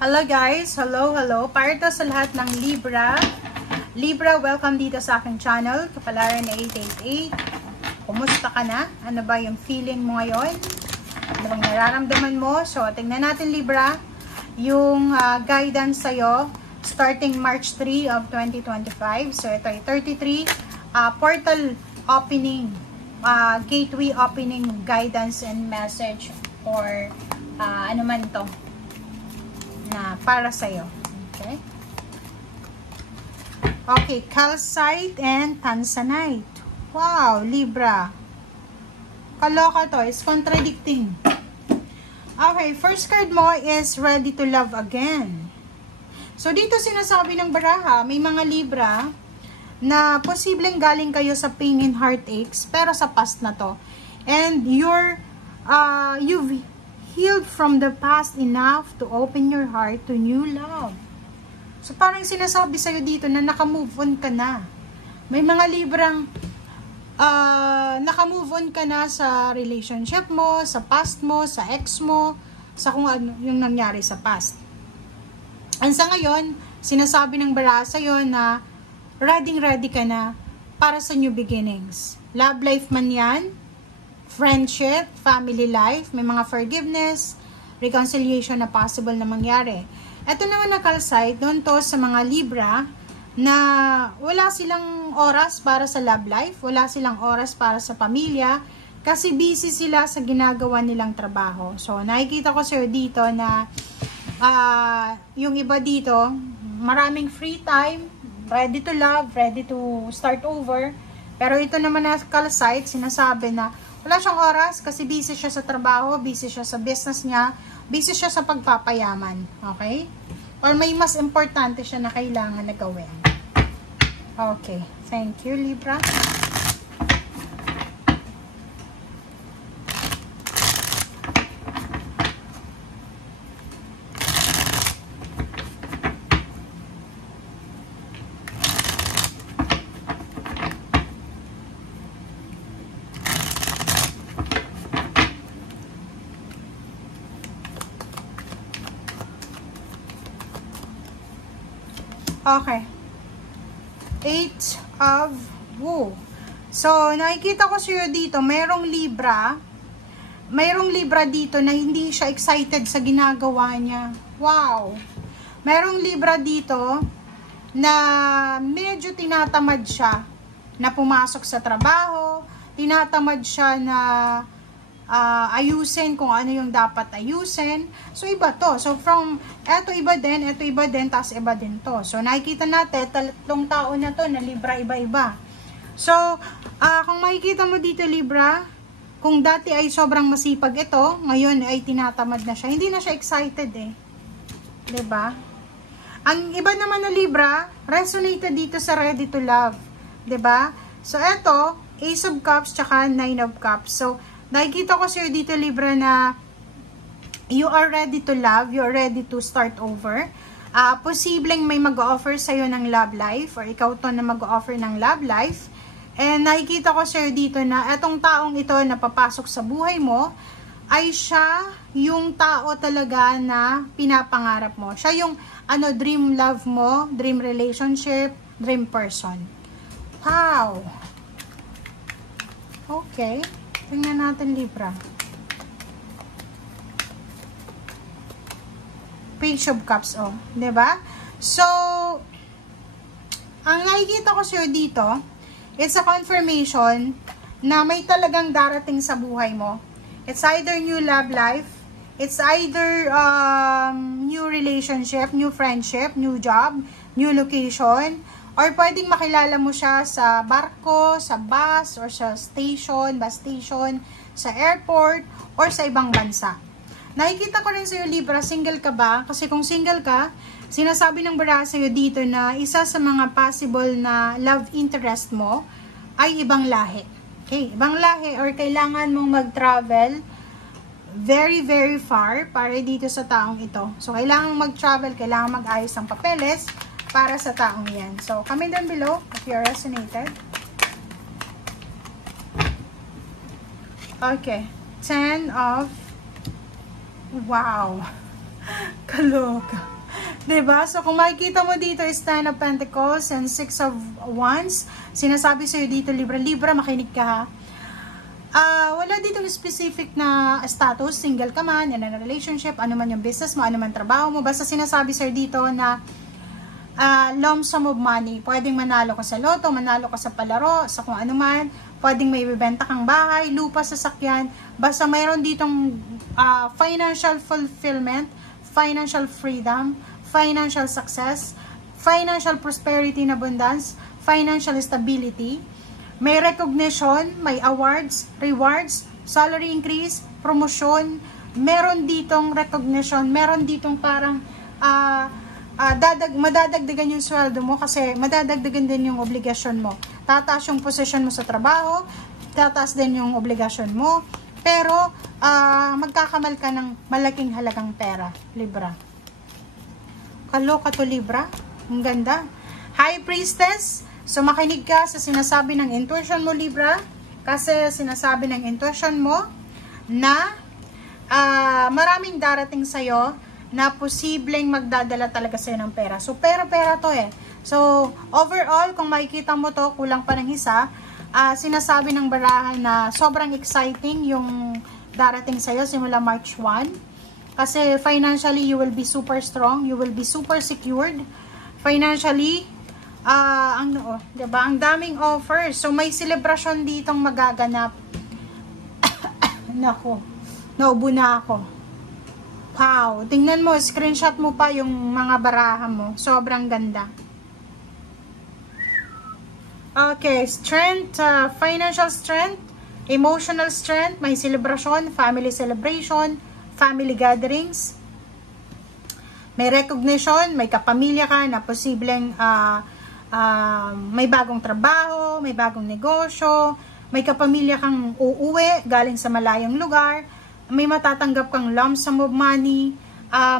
Hello guys! Hello! Para to sa lahat ng Libra. Libra, welcome dito sa aking channel, Kapalaran na 888. Kumusta ka na? Ano ba yung feeling mo ngayon? Ano bang nararamdaman mo? So, tingnan natin Libra, yung guidance sa'yo starting March 3 of 2025. So, ito ay 33 portal opening, gateway opening guidance and message for ano man to na para sa'yo. Okay? Okay, calcite and tanzanite. Wow, Libra. Kaloka to. It's contradicting. Okay, first card mo is ready to love again. So, dito sinasabi ng baraha, may mga Libra na posibleng galing kayo sa pain and heartaches, pero sa past na to. And you've healed from the past enough to open your heart to new love. So, parang sinasabi sa'yo dito na naka-move on ka na. May mga Librang naka-move on ka na sa relationship mo, sa past mo, sa ex mo, sa kung ano yung nangyari sa past. And sa ngayon, sinasabi ng bara sa'yo na ready ka na para sa new beginnings. Love life man yan, friendship, family life, may mga forgiveness, reconciliation na possible na mangyari. Ito naman na calcite, doon to sa mga Libra na wala silang oras para sa love life, wala silang oras para sa pamilya, kasi busy sila sa ginagawa nilang trabaho. So, nakikita ko sir dito na yung iba dito, maraming free time, ready to love, ready to start over. Pero ito naman na calcite, sinasabi na wala siyang oras kasi busy siya sa trabaho, busy siya sa business niya, busy siya sa pagpapayaman. Okay? Or may mas importante siya na kailangan na gawin. Okay. Thank you, Libra. Okay. 8 of Woe. So, nakikita ko sa'yo dito, mayroong Libra dito na hindi siya excited sa ginagawa niya. Wow! Mayroong Libra dito na medyo tinatamad siya na pumasok sa trabaho, tinatamad siya na ayusin kung ano yung dapat ayusin. So, iba to. So, from eto iba din, tapos iba din to. So, nakikita natin, tatlong tao na to na Libra, iba-iba. So, kung makikita mo dito, Libra, kung dati ay sobrang masipag ito, ngayon ay tinatamad na siya. Hindi na siya excited eh. 'Di ba? Ang iba naman na Libra, resonated dito sa ready to love. 'Di ba? So, eto, Ace of Cups, tsaka Nine of Cups. So, nakikita ko sa'yo dito, Libra, na you are ready to love, you are ready to start over. Posibleng may mag-offer sa'yo ng love life, or ikaw to na mag-offer ng love life. And nakikita ko sa'yo dito na etong taong ito na papasok sa buhay mo, ay siya yung tao talaga na pinapangarap mo. Siya yung dream love mo, dream relationship, dream person. Wow! Okay. Tingnan natin, Libra. Page of Cups, oh. 'Di ba? So, ang nakikita ko sa'yo dito, it's a confirmation na may talagang darating sa buhay mo. It's either new love life, it's either new relationship, new friendship, new job, new location, or pwedeng makilala mo siya sa barko, sa bus, or sa station, bus station, sa airport, or sa ibang bansa. Nakikita ko rin sa'yo, Libra, single ka ba? Kasi kung single ka, sinasabi ng bara sa'yo dito na isa sa mga possible na love interest mo ay ibang lahi. Okay, ibang lahi, or kailangan mong mag-travel very, very far para dito sa taong ito. So, kailangan mag-travel, kailangan mag-ayos ng papeles para sa taong yan. So, comment down below if you resonated. Okay. 10 of... Wow! Kaloka. Diba? So, kung makikita mo dito is 10 of Pentacles and 6 of Wands, sinasabi sa'yo dito, Libra, makinig ka ha. Wala ditong specific na status, single ka man, in a relationship, ano man yung business mo, ano man trabaho mo, basta sinasabi sa'yo dito na lump sum of money. Pwedeng manalo ka sa loto, manalo ka sa palaro, sa kung ano man, pwedeng may bibenta kang bahay, lupa, sasakyan, basta mayroon ditong financial fulfillment, financial freedom, financial success, financial prosperity and abundance, financial stability, may recognition, may awards, rewards, salary increase, promotion, meron ditong recognition, meron ditong parang madadagdagan yung sweldo mo kasi madadagdagan din yung obligasyon mo. Tataas yung posisyon mo sa trabaho, tataas din yung obligasyon mo, pero magkakamal ka ng malaking halagang pera, Libra. Kaloka to, Libra. Ang ganda. High Priestess. So, makinig ka sa sinasabi ng intuition mo, Libra. Kasi sinasabi ng intuition mo na maraming darating sa'yo na posibleng magdadala talaga sa'yo ng pera. So, pera-pera to eh. So, overall, kung makikita mo to, kulang pa ng isa, sinasabi ng barahan na sobrang exciting yung darating sa'yo simula March 1. Kasi financially, you will be super strong. You will be super secured. Financially, diba? Ang daming offers. So, may celebration ditong magaganap. Nako, naubo na ako. Wow, tingnan mo, screenshot mo pa yung mga baraha mo. Sobrang ganda. Okay, strength, financial strength, emotional strength, may celebration, family celebration, family gatherings, may recognition, may kapamilya ka na posibleng may bagong trabaho, may bagong negosyo, may kapamilya kang uuwi galing sa malayong lugar, may matatanggap kang lump sum of money,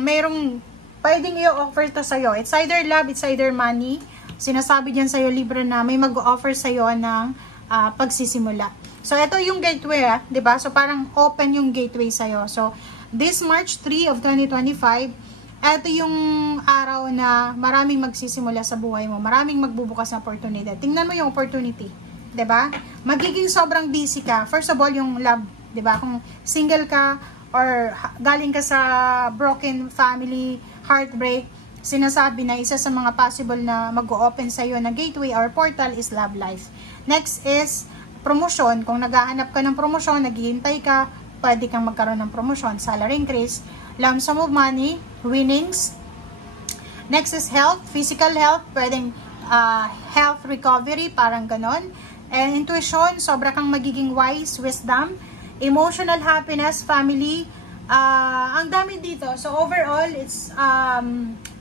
mayroong pwedeng i-offer to sa'yo. It's either love, it's either money. Sinasabi dyan sa'yo, Libra, na may mag-offer sa'yo ng pagsisimula. So, ito yung gateway, diba? So, parang open yung gateway sa'yo. So, this March 3 of 2025, ito yung araw na maraming magsisimula sa buhay mo. Maraming magbubukas na opportunity. Tingnan mo yung opportunity. Diba? Magiging sobrang busy ka. First of all, yung love. Diba? Kung single ka or galing ka sa broken family, heartbreak, sinasabi na isa sa mga possible na mag-open sa'yo na gateway or portal is love life. Next is promotion. Kung naghahanap ka ng promotion, naghihintay ka, pwede kang magkaroon ng promotion, salary increase, lump sum of money, winnings. Next is health, physical health, pwedeng health recovery, parang ganon. And intuition, sobra kang magiging wise, wisdom, emotional happiness, family, ang dami dito. So overall, it's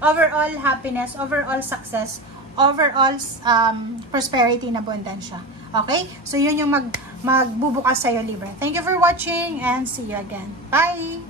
overall happiness, overall success, overall prosperity na abundance siya. Okay? So, yun yung magbubukas sa'yo, Libra. Thank you for watching and see you again. Bye!